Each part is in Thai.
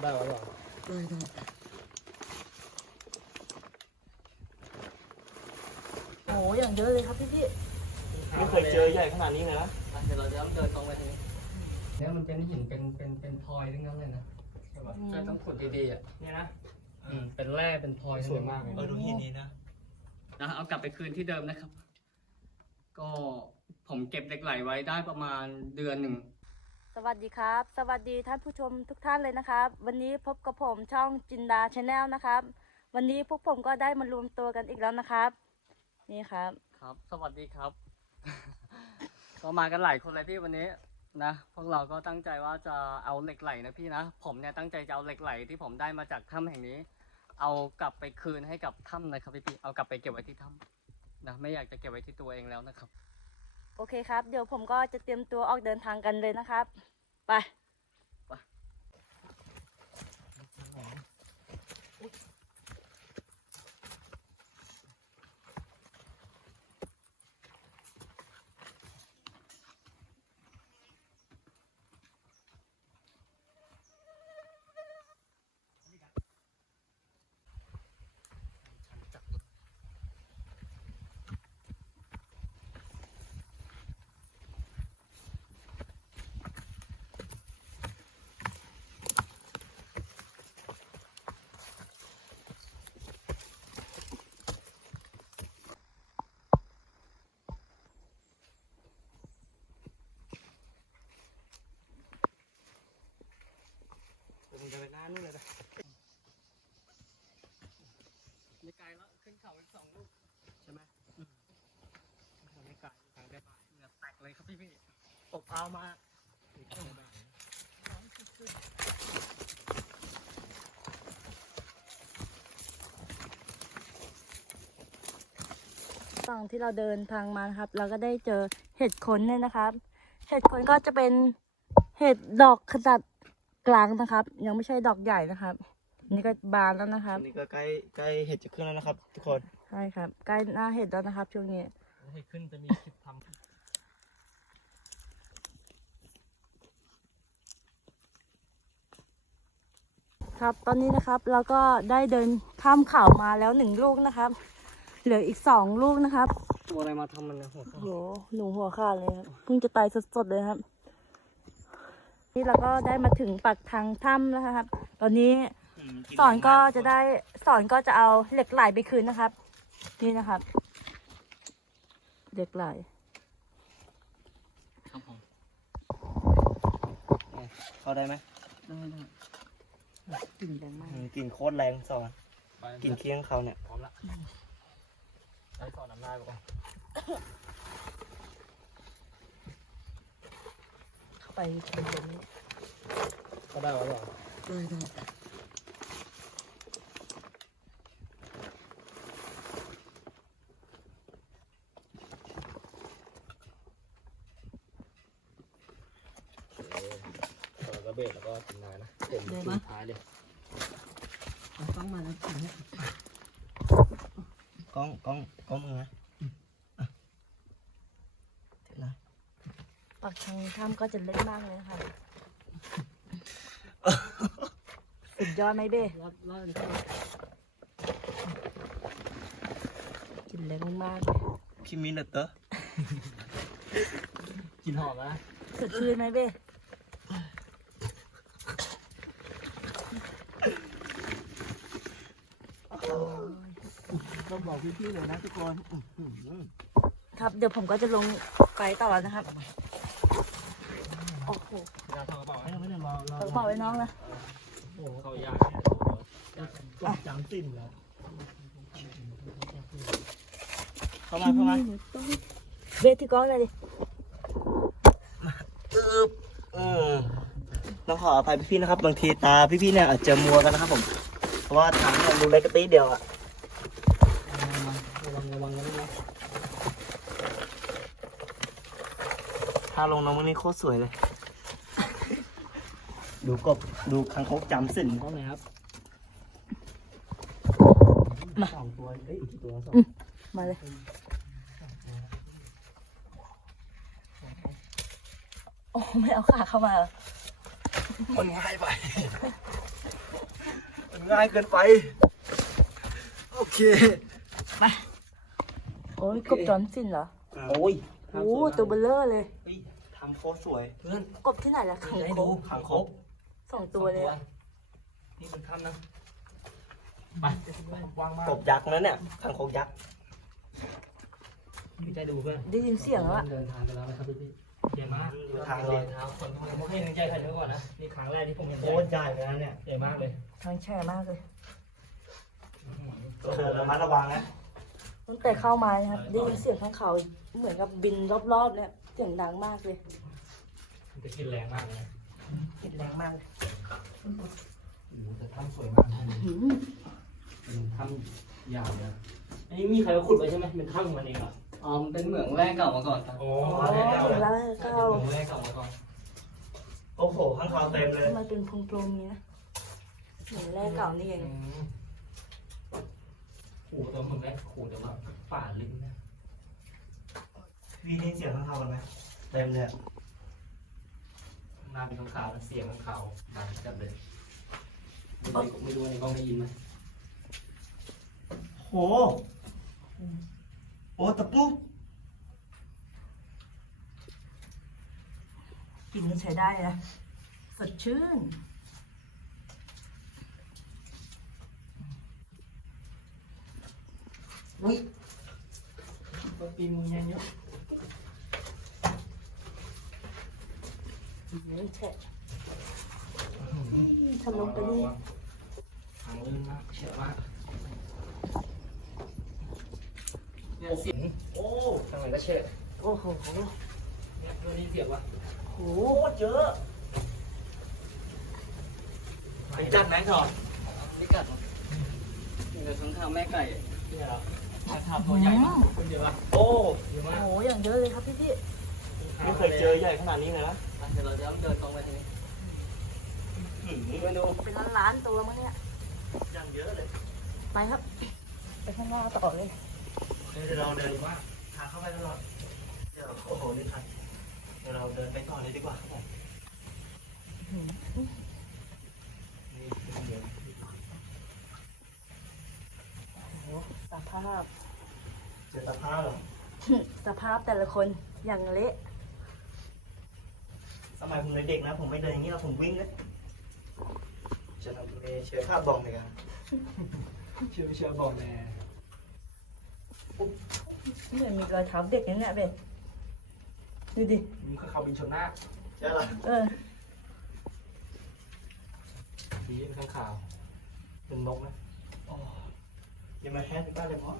ก็ได้แล้วเหรอได้ได้โอ้โหอย่างเยอะเลยครับพี่พี่ไม่เคยเจอใหญ่ขนาดนี้เลยนะเดี๋ยวเราจะต้องเดินตรงไปทีนี้เนี่ยมันเป็นหินเป็นเป็นเป็นพลอยทั้งนั้นเลยนะใช่ป่ะใช่ต้องขุดดีๆอะเนี่ยนะอืมเป็นแร่เป็นพลอยสวยมากเลยทั้งเออดูหินนี้นะนะเอากลับไปคืนที่เดิมนะครับ ก็ผมเก็บเหล็กไหลไว้ได้ประมาณเดือนหนึ่งส วัสดีครับ สวัสดีท่านผู้ชมทุกท่านเลยนะครับ วันนี้พบกับผมช่องจินดาชาแนลนะครับ วันนี้พวกผมก็ได้มารวมตัวกันอีกแล้วนะครับ นี่ครับ ครับ สวัสดีครับ ก็มากันหลายคนเลยพี่วันนี้นะพวกเราก็ตั้งใจว่าจะเอาเหล็กไหลนะพี่นะผมเนี่ยตั้งใจจะเอาเหล็กไหลที่ผมได้มาจากถ้ำแห่งนี้ เอากลับไปคืนให้กับถ้ำนะครับพี่พี่เอากลับไปเก็บไว้ที่ถ้ำนะไม่อยากจะเก็บไว้ที่ตัวเองแล้วนะครับ โอเคครับ เดี๋ยวผมก็จะเตรียมตัวออกเดินทางกันเลยนะครับ ไป ผม จะไปหน้านู่นเลยนะไม่ไกลแล้วขึ้นเขาอีกสองลูกใช่ไหมอืมไม่ไกลทางได้บ้านเหงื่อแตกเลยครับพี่พี่อบอ้าวมากฝั่งที่เราเดินทางมานะครับ เราก็ได้เจอเห็ดขนเนี่ยนะครับ เห็ดขนก็จะเป็นเห็ดดอกขนาด กลางนะครับ ยังไม่ใช่ดอกใหญ่นะครับ นี่ก็บานแล้วนะครับอันนี้ก็ใกล้ใกล้เห็ดจะขึ้นแล้วนะครับ ทุกคน ใช่ครับ ใกล้หน้าเห็ดแล้วนะครับ ช่วงนี้ให้ขึ้นจะมีคลิปทำครับตอนนี้นะครับเราก็ได้เดินข้ามเขามาแล้วหนึ่งลูกนะครับ เหลืออีกสองลูกนะครับตัวอะไรมาทำมันนะหัวโอ้โหหนูหัวขาดเลยครับเพิ่งจะตายสดๆเลยครับ นี่เราก็ได้มาถึงปากทางถ้ำแล้วครับ ตอนนี้สอนก็จะได้สอนก็จะเอาเหล็กไหลไปคืนนะครับ นี่นะครับเหล็กไหลครับผมเข้าได้ไหมได้ได้กลิ่นแรงมากอืมกลิ่นโคตรแรงสอนไปกลิ่นเคี้ยงเขาเนี่ยพร้อมละได้สอนน้ำได้ปะก่อน เข้า ไปชมตรงนี้ก็ได้แล้วเหรอได้ได้แล้วก็เบรกแล้วก็ทำงานนะผมสุดท้ายเลยต้องมาแล้วถึงเนี่ยกล้องกล้องกล้องมือนะอะถือนะ ปากทางถ้ำก็จะเล็กมากเลยนะคะสุดยอดไหมเบ้รอดรอดเข้ากลิ่นแรงมากๆเลยพี่มินเตอร์กินหอมนะสดชื่นไหมเบ้ต้องบอกพี่ๆเลยนะทุกคนอื้อหือครับ เดี๋ยวผมก็จะลงไปต่อนะครับ โอ้โหยาทองกระเป๋าไม่ต้องไม่ต้องรอรอกระเป๋าไว้น้องนะโอ้โหเขายาจดจำสิ้นแล้วเข้ามาเข้ามาเบสที่ก้อนเลยดิตึ๊บอืมต้องขออภัยพี่ๆนะครับ บางทีตาพี่ๆเนี่ยอาจจะมัวกันนะครับผม เพราะว่าทางเนี่ยดูเล็กกระตีเดียวอะระวังระวังกันด้วยนะถ้าลงน้องมันนี่โคตรสวยเลย ดูกบดูคังคกจำสิ้นต้องไหนครับสองตัวเอ้ยอีกตัวสองมาเลยโอ้ไม่เอาขาเข้ามาเหรอคนง่ายไป มันง่ายเกินไป โอเคโอ้ยกบจอนสินเหรอ โอ้ยโอ้ตัวเบลเลอร์เลยเฮ้ยทำโคตรสวย เพื่อน กบที่ไหนล่ะขังให้คดูกขังคก สองตัวเลยอะนี่มันถ้ำนะไปว่างมากกบยักษ์นะเนี่ยขังคกยักษ์พี่ใจดูเพื่อนได้ยินเสียงแล้วอะเดินทางไปแล้วนะครับพี่พี่ใหญ่มากดูทางเลยเท้าคนทำไมผมไม่เห็นใจใครเท่าก่อนนะนี่ครั้งแรกที่ผมเห็นโคใหญ่ตรใหญ่เลยนะเนี่ยใหญ่มากเลยทางแช่มากเลย เธอระมัดระวังนะตั้งแต่เข้ามานะครับได้ยินเสียงข้างเขาเหมือนกับบินรอบๆเนี่ยเสียงดังมากเลย มันจะกินแรงมากเลย เห็นแรงมากเลยโอ้โหแต่ถ้ำสวยมากนะเป็นถ้ำยาวเลยอันนี้มีใครมาขุดไว้ใช่ไหมเป็นถ้ำของมันเองเหรออ๋อมันเป็นเหมืองแร่เก่ามาก่อนครับโอ้อ๋อแล้วก็เหมืองแร่เก่ามาก่อนโอ้โหข้างคาวเต็มเลยทำไมเป็นพงโปรงๆนี้นะเหมือนแร่เก่านี่เองโอ้โหแต่เหมืองแร่โอ้โหแต่ว่าป่าลึกนะพี่ได้ยินเสียงข้างคาวกันไหมเต็มเลยอะข้างหน้าเป็นข้างขาวเสียงข้างขาวดังจัดเลยไม่รู้ในกล้องได้ยินไหมโห โอ้ตะปุ๊บกลินนี่ใช้ได้นะสดชื่น อุ้ยตัวปีมือยังเยอะ นี่แฉะทะลุไปดิทางลื่นมากเฉียบมาเนี่ยเสียงโอ้ทางไหนก็เฉะโอ้โหเนี่ยตัวนี้เสียงวะโหโคตรเยอะเป็นจัดไหมก่อนไม่กัดหรอกเดี๋ยวข้างข้าวแม่ไก่เนี่ยหรอแม่ทำตัวใหญ่คนเดียวอะโอ้เยอะมากโหอย่างเยอะเลยครับพี่พี่ไม่เคยเจอใหญ่ขนาดนี้เลยนะ เดี๋ยวเราจะเดินตรงไปทีนี้หืมไปดูเป็นล้านๆตัวมั้งเนี่ยยังเยอะเลย ไปครับ ไปข้างหน้าต่อเลยเดี๋ยวเราเดินว่าทางเข้าไปตลอดเดี๋ยวโอ้โหนี่ทันเดี๋ยวเราเดินไปต่อเลยดีกว่าครับผมนี่คือเหมือนโอ้โหสภาพ เจอตะภาพเหรอ สภาพแต่ละคนอย่างเละ สมัยผมเด็กๆนะ ผมไม่เดินอย่างนี้เราผมวิ่งเลยจะทำเมเชื้อข้าบองเลยกันเชื่อไม่เชื่อบอกแน่เหมือนมีรอยเท้าเด็กนั่นแหละเบนดูดิมีข้าวเขาบินชนหน้าใช่เหรอเออดีเป็นข้างขาว เป็นนกนะอ๋ออยังมาแฮนด์บ้านเลยมั้ง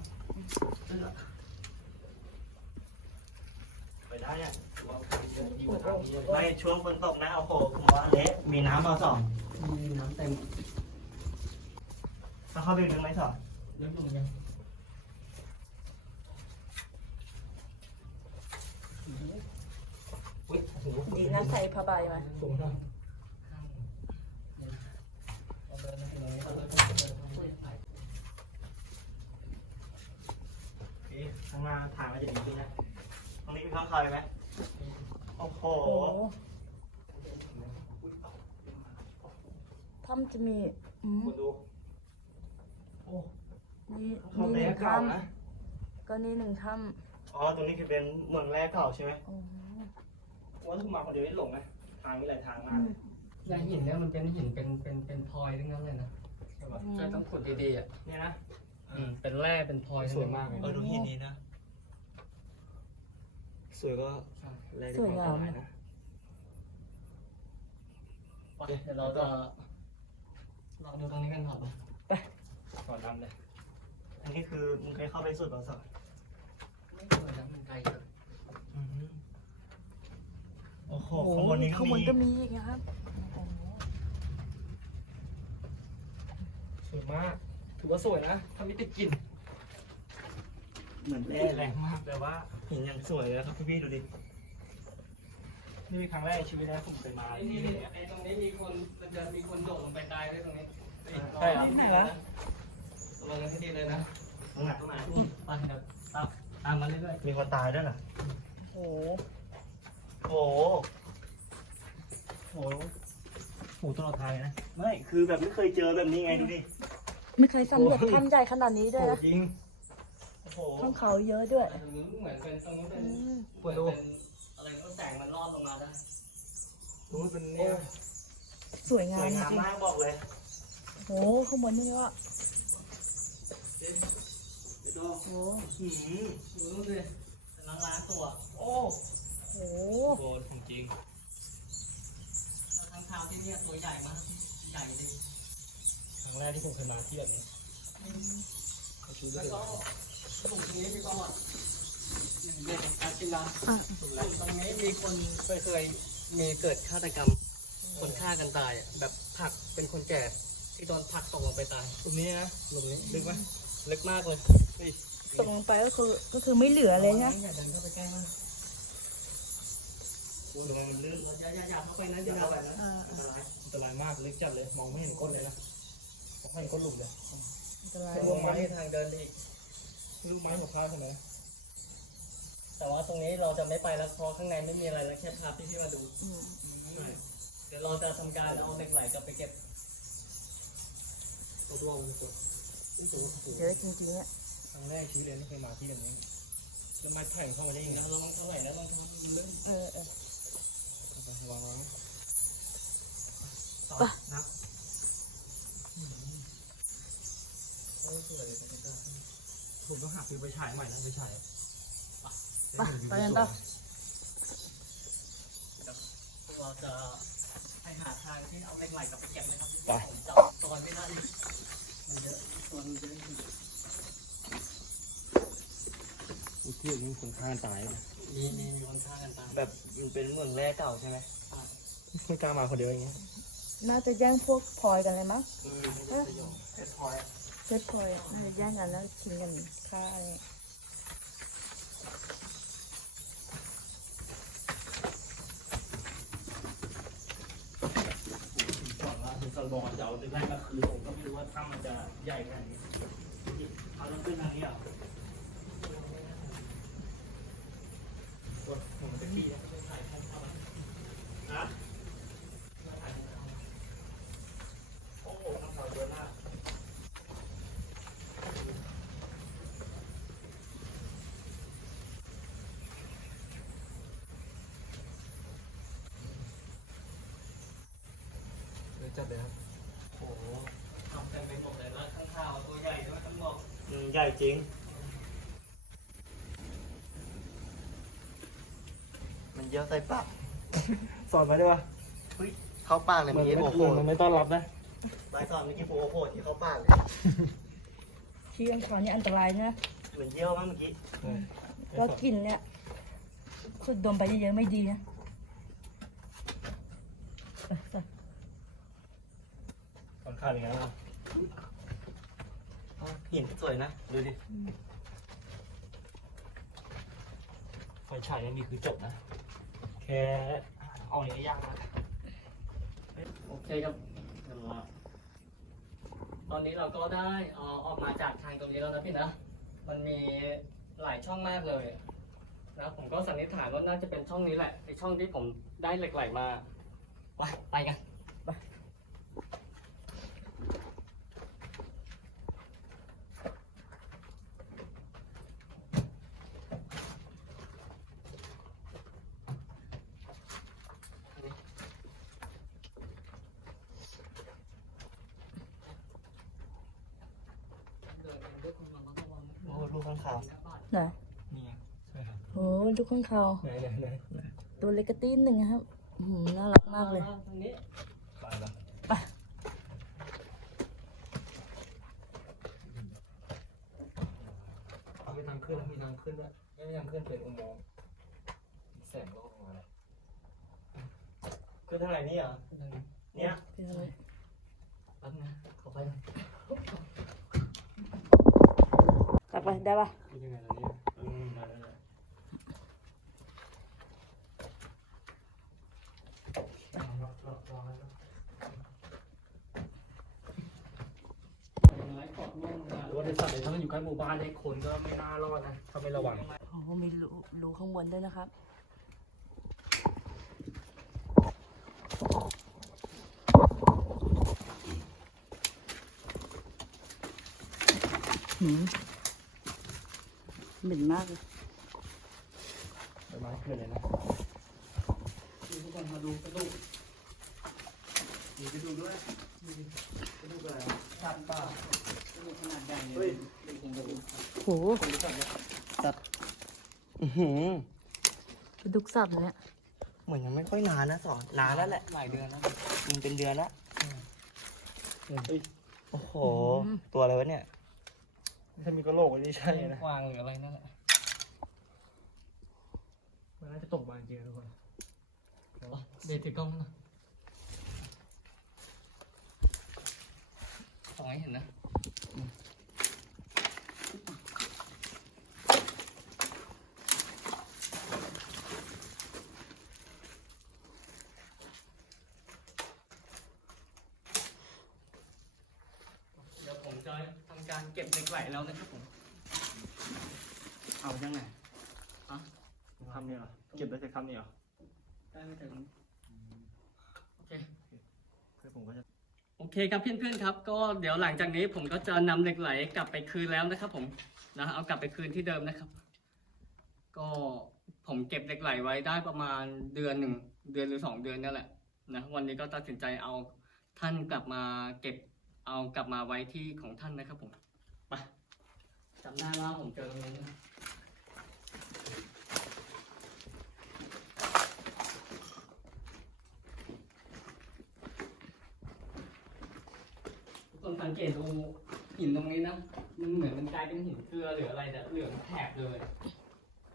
ไปได้อะว่าอยู่ทางนี้เลย ไม่ช่วงฝนตกนะโอ้โหผมว่าเละมีน้ำมาสองมีน้ำเต็มถ้าเข้าไปดึงไหมสองเรื่องตรงนี้อุ้ยโอ้โหดีนะใส่ผ้าใบมาสูงหน่อยเอาเดินมาให้หน่อยเอาเดินมาให้หน่อยเอาเดินมาให้หน่อยนี่ข้างหน้าทางมันจะดีขึ้นนะ ตรงนี้มีข้างคาวไหม โอ้โหโอ้โหถ้ำจะมีอืมคุณดูโอ้นี่เขานี่หแม่นึ่งเก่าถ้นะำก็นี่หนึ่งถ้อ๋อตรงนี้คือเป็นเมืองแรกเก่าใช่ไหมำโอ้โหว่าถ้ามาคนเดียวไม่หลงนะทางมีหลายทางอืมากมในหินเนี่ยมันเป็นหินเป็นเป็นเป็นพลอยทั้งนั้นเลยนะใช่ป่ะอืมใช่ต้องขุดดีๆอะเนี่ยนะ อืมเป็นแร่เป็นพลอยสวยมากเลยเออดูหินนี้นะ สวยก็แรกสวยงามนะเดี๋ยวเราจะลองดูตรงนี้กันก่อนนะไปก่อนนำเลย อันนี้คือมึงเคยเข้าไปสุดป่ะสอนไม่เคยนะมันไกลเกินโอ้โหโอ้โหข้างบนนี้ก็ข้างบมีนก็มีอีกนะครับโอ้โหสวยมาก ถือว่าสวยนะถ้าไม่ติดกลิ่น เหมือนแร่แรงมากแต่ว่าหินยังสวยเลยครับพี่ๆดูดิ นี่เป็นครั้งแรกในชีวิตนะผมเคยมาที่นี่ไอ้ตรงนี้มีคนมันจะมีคนโดดลงไปตายด้วยตรงนี้ใช่เหรอที่ไหนวะระวังกันให้ดีเลยนะตรงไหนตรงไหนไปเดี๋ยวตามตามมาเรื่อยมีคนตายด้วยเหรอโอ้โหโอ้โหโอ้โหโหตลอดทางเลยนะ ไม่ คือแบบไม่เคยเจอแบบนี้ไงดูดิ ไม่เคยสำรวจถ้ำใหญ่ขนาดนี้ด้วยนะจริงโอ้โห ข้างเขาเยอะด้วยตรงนู้นเหมือนเป็นตรงนู้นเป็นอืมเหมือนเป็นอะไรก็แสงมันรอดลงมาได้ตรงนี้เป็นเนี่ยสวยสงามวยจงามริงมากบอกเลยๆโอ้ข้างบนนี่ก็เดี๋ยวดูโอ้หืมดูนู่นสิเป็นล้างล้างตัว โอ้โหโหจริงแล้วข้างคาวที่เนี่ยตัวใหญ่มากใหญ่จริงครั้งแรกที่ผมเคยมาที่แบบนี้ก็คือแล้วได้ก็ ตรงนี้พี่ก็อย่างเด็กอาชินะอะตรงนี้มีคนเคยเคยมีเกิดฆาตกรรม คนฆ่ากันตายอะแบบผลักเป็นคนแก่ที่โดนผลักตกลงไปตายตรงนี้นะหลุมนี้ลึกไหมลึกมากเลยตกลงไปก็คือก็คือไม่เหลือเลยนะอย่าเดินเข้าไปใกล้มากระวังมันลื่นอย่าอย่าอย่าเข้าไปนะอย่าเข้าไปนะอ่าอันตรายอันตรายมากลึกจัดเลย มองไม่เห็นก้นเลยนะมองไม่เห็นก้นหลุมเลยอันตรายเป็นวงไม้ทางเดินไปอีก ลูกไม้หัวข้าวใช่ไหมแต่ว่าตรงนี้เราจะไม่ไปแล้วเพราะข้างในไม่มีอะไรแล้วแค่พาพี่พี่ๆมาดูอืมเดี๋ยวเราจะทำการเอาเหล็กไหลกลับไปเก็บตัวดวงตัวนี่ตัวโอ้โหเยอะจริงๆเนี่ยครั้งแรกชีวิตเลยไม่เคยมาที่แบบนี้แล้วไม้แข่งเข้ามาได้ยังไงนะเราต้องเท่าไหร่นะต้องทำมันลื่นเออเออระวังระวังต่อนับโอ้สวยเลยเป็นต้น ผมต้องหาซื้อไปฉายใหม่นะไปฉายไปไปกันต่อพวกเราจะไปหาทางที่เอาเหล็กไหลกลับไปเก็บนะครับไปผมจับตอนไม่ได้อีกมันเยอะตอนมันเยอะจริงอุ้ยเที่ยวนี้คนฆ่ากันตายเลยมีมีมีคนฆ่ากันตายแบบมันเป็นเมืองแร่เก่าใช่ไหมไม่กล้ามาคนเดียวอย่างเงี้ยน่าจะแย่งพวกพลอยกันเลยมั้งอืมเออเพชรพลอย เพชรพอยน่ะย่างกันแล้วชิมกันฆ่าอะไรก่อนว่าคือสลบจะเอาแรกก็คือผมก็ไม่รู้ว่าถ้ามันจะใหญ่ขนาดนี้เอาต้องขึ้นทางนี้อะตัวผมจะขี้นะฮะโอ้โหน้ำตาเยอะมาก เลย จัดเลยครับโอ้โหทำเต็มไปหมดเลยแล้วข้างข่าวตัวใหญ่ด้วยต้องบอกอืมใหญ่จริง มันเยอะใส่ปากสอนมาได้ปะเฮ้ยเข้าปากเลยมัเมื่นอไม่กี้โอ้โหมันไม่ต้อนรับนะใบสอนเมื่อกี้โอ้โหที่เข้าปากเลยที่ข้างเขานี่อันตรายนะเหมือนเยี่ยวมั้งเมื่อกี้ก็กลิ่นเนี่ยคือดมไปเยอะๆไม่ดีนะไปไปตอน ข้าวอย่างนั้นนะหินสวยนะ ดูดิไฟฉายยังมีคือจบนะ แค่เอาอย่างนี้ยากนะโอเคครับตอนนี้เราก็ได้ออออกมาจากทางตรงนี้แล้วนะพี่นะ มันมีหลายช่องมากเลยนะผมก็สันนิษฐานว่าน่าจะเป็นช่องนี้แหละไอช่องที่ผมได้เหล็กไหลมา ไปไปกัน เดินกันด้วยความระมัดระวังนะ โอ้โห ลูกข้างขาวไหนนี่ไงใช่ครับโอ้ดูข้างเขาไหนไหนไหนตัวเล็กกระตี้นหนึ่งนะครับอื้อหือน่ารักมากเลยทางนี้ไปแล้วไปเอาไปทางขึ้นมีทางขึ้นด้วยไม่มีทางขึ้นเป็นอุโมงค์แสงโลกออกมาแล้วคือทางไหนนี่เหรอทางนี้เนี่ยเป็นอะไรแป๊บนะขอไปหน่อยกลับ ไปได้ปะยัว่ะน้องลลอดม่วงนะหรือว่าในถ้ามันอยู่ใกล้หมู่บ้านเนี่คนก็ไม่น่ารอดนะถ้าไม่ระวัง โอ้มีรูรูข้างบนด้วยนะครับ หืม เหม็นมากเลยใบไม้เกิดเลยนะดูทุกคนมาดูกระดูกมีไปดูด้วยมีไปดูอะไรสัตว์ป่ากระดูกขนาดใหญ่เลเฮ้ยยเป็นโครงกระดูกโหสัตว์อื้อหือกระดูกสับเลยเนี่ยเหมือนยังไม่ค่อยนานนะสอนนานแล้วแหละหลายเดือนแล้วมันเป็นเดือนละเฮ้ยโอ้โห ตัวอะไรวะเนี่ย ถ้ามีกระโหลกอันนี้ใช่นะกวางหรืออะไรนั่นแหละมันน่าจะตกมาจริงๆทุกคนเดติกล้องนะขอให้เห็นนะเดี๋ยวผมจะทำการเก็บเหล็ก ไหลแล้วนะครับผม เอายังไงคำนี้เหรอ เก็บได้แต่คำนี้เหรอ ได้ไม่ถึงโอเคคือผมก็จะโอเคครับเพื่อนๆครับ ก็เดี๋ยวหลังจากนี้ผมก็จะนำเหล็กไหลกลับไปคืนแล้วนะครับผมนะเอากลับไปคืนที่เดิมนะครับ ก็ผมเก็บเหล็กไหลไว้ได้ประมาณเดือนหนึ่งเดือนหรือสองเดือนนี่แหละนะวันนี้ก็ตัดสินใจเอาท่านกลับมาเก็บเอากลับมาไว้ที่ของท่านนะครับผมไป จำได้ว่าผมเจอตรงนี้นะทุกคนสังเกตดูหินตรงนี้นะ มันเหมือนมันกลายเป็นหินเกลือหรืออะไรเนี่เหลืองแถบเลย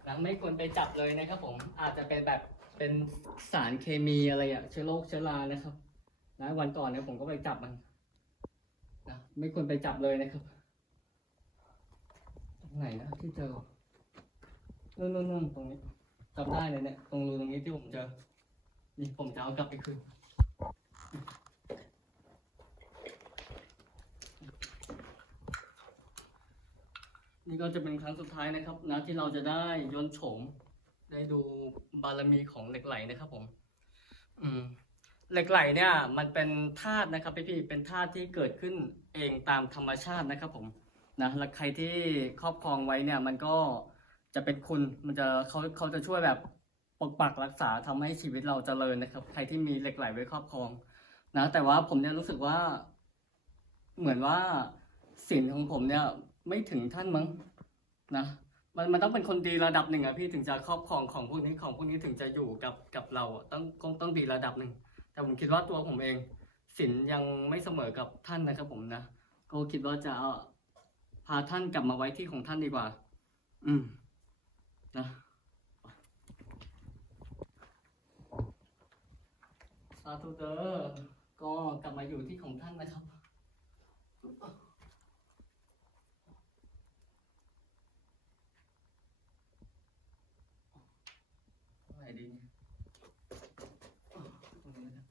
แล้วไม่ควรไปจับเลยนะครับผม อาจจะเป็นแบบเป็นสารเคมีอะไรอะเชื้อโรคเชื้อรานะครับนะวันก่อนเนี่ยผมก็ไปจับมันนะไม่ควรไปจับเลยนะครับ ไหนนะที่เจอนู่นนู่นนู่นตรงนี้จำได้เลยเนี่ย ตรงรูตรงนี้ที่ผมเจอ นี่ผมจะเอากลับไปคืนนี่ก็จะเป็นครั้งสุดท้ายนะครับนะที่เราจะได้ยนโฉม ได้ดูบารมีของเหล็กไหลนะครับผม อืมเหล็กไหลเนี่ย มันเป็นธาตุนะครับพี่ๆเป็นธาตุที่เกิดขึ้นเองตามธรรมชาตินะครับผม นะแล้วใครที่ครอบครองไว้เนี่ยมันก็จะเป็นคุณมันจะเขาเขาจะช่วยแบบปกปักรักษาทำให้ชีวิตเราเจริญนะครับ ใครที่มีเหล็กไหลไว้ครอบครองนะแต่ว่าผมเนี่ยรู้สึกว่า เหมือนว่าศีลของผมเนี่ย ไม่ถึงท่านมั้งนะมันมันต้องเป็นคนดีระดับหนึ่งอะพี่ถึงจะครอบครองของพวกนี้ของพวกนี้ถึงจะอยู่กับกับเราอะต้องต้องต้องดีระดับหนึ่งแต่ผมคิดว่าตัวผมเองศีลยังไม่เสมอกับท่านนะครับผมนะก็คิดว่าจะ พาท่านกลับมาไว้ที่ของท่านดีกว่า อืม นะสาธุเดอก็กลับมาอยู่ที่ของท่านนะครับ เท่าไหร่ดีเนี่ยอ๋อตรงนี้นะครั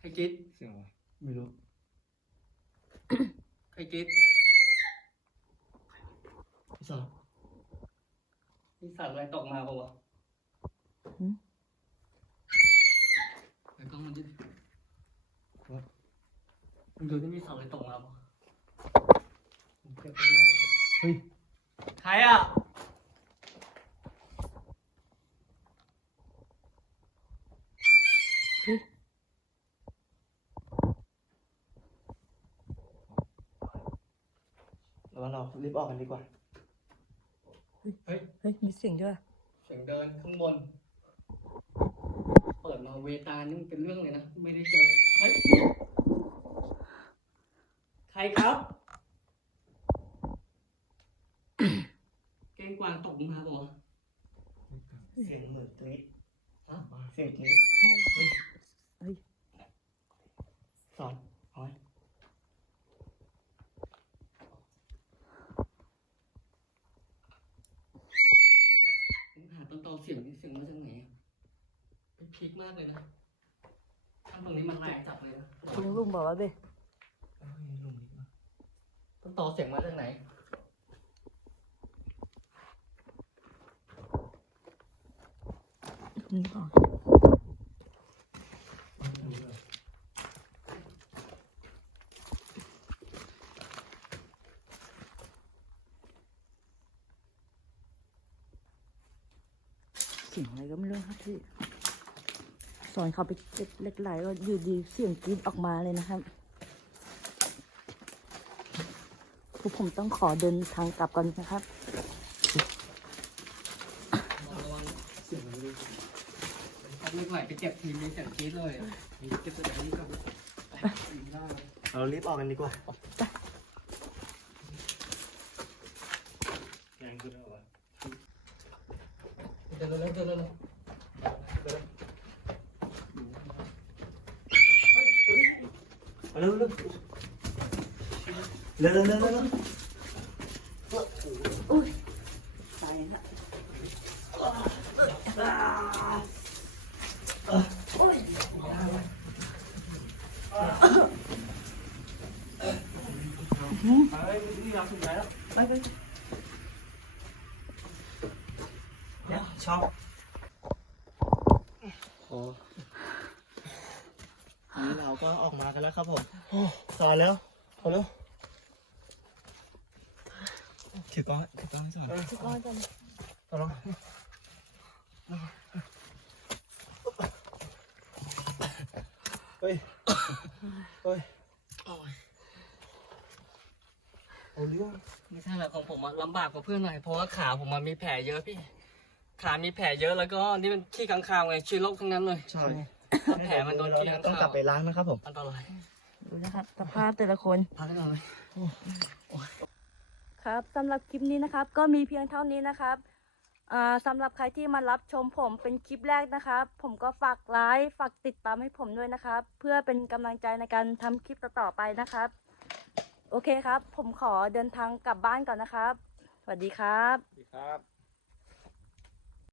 บ ใครคิดเสียงอะไรไม่รู้ ใครคิดพี่สอนมีสัตว์อะไรตกมาปะวะหืมเดี๋ยวกล้องมันดิมึงดูที่มีสัตว์อะไรตกมาปะมึงเก็บไปไหนเฮ้ย ใครอะ แล้วเรารีบออกกันดีกว่า เฮ้ย เฮ้ย มีเสียงด้วย เสียงเดินข้างบน เปิดมาเวตานี่มันเป็นเรื่องเลยนะ ไม่ได้เจอ เฮ้ย ใครครับ เก้งกวางตกลงมาปะวะเสียงเหมือนกรี๊ดฮะเสียงกรี๊ดใช่ เฮ้ย สอน พีคมากเลยนะข้างตรงนี้มันเจ็จับเลยนะลุงลุงบอกว่าเบ้อลุงนี่ต้นต่อเสียงมาจากไหน นี่ก่อนเสียงอะไรก็ไม่รู้ครับพี่ สอนเขาไปเก็บเหล็กไหลก็อยู่ดีเสียงกรีดออกมาเลยนะครับพวกผมต้องขอเดินทางกลับก่อนนะครับระวังเสียงมันเลยเอาเหล็กไหลไปเก็บทีมีเสียงกรี๊ดเลยมีเก็บตัวนี้ก่อนเรารีบออกกันดีกว่า แรงขึ้นแล้ววะ เดินเร็วๆเดินเร็ว เอาเร็วเร็วเร็วเแล้วครับผมสอนแล้วเอาเร็วถือกล้องถือกล้องให้สอนทุกคนจะเอาลองเฮ้ยเฮ้ยเอาเรื่องไม่ใช่หรอกของผมอะลำบากกว่าเพื่อนหน่อยเพราะว่าขาผมมันมีแผลเยอะพี่ ขามีแผลเยอะแล้วก็นี่มันขี้ค้างคาวไงเชื้อโรคทั้งนั้นเลย ใช่ แผลมันโดนเราขี้เนี่ยค้างต้องกคาลัวบไปล้างนะครับผม อันตรายดูนะครับสภาพแต่ละคน พักกันหน่อยครับสำหรับคลิปนี้นะครับ ก็มีเพียงเท่านี้นะครับอ่าสำหรับใครที่มารับชมผมเป็นคลิปแรกนะครับ ผมก็ฝากไลค์ฝากติดตามให้ผมด้วยนะครับ เพื่อเป็นกำลังใจในการทำคลิปต่อๆไปนะครับ โอเคครับ ผมขอเดินทางกลับบ้านก่อนนะครับ สวัสดีครับครับ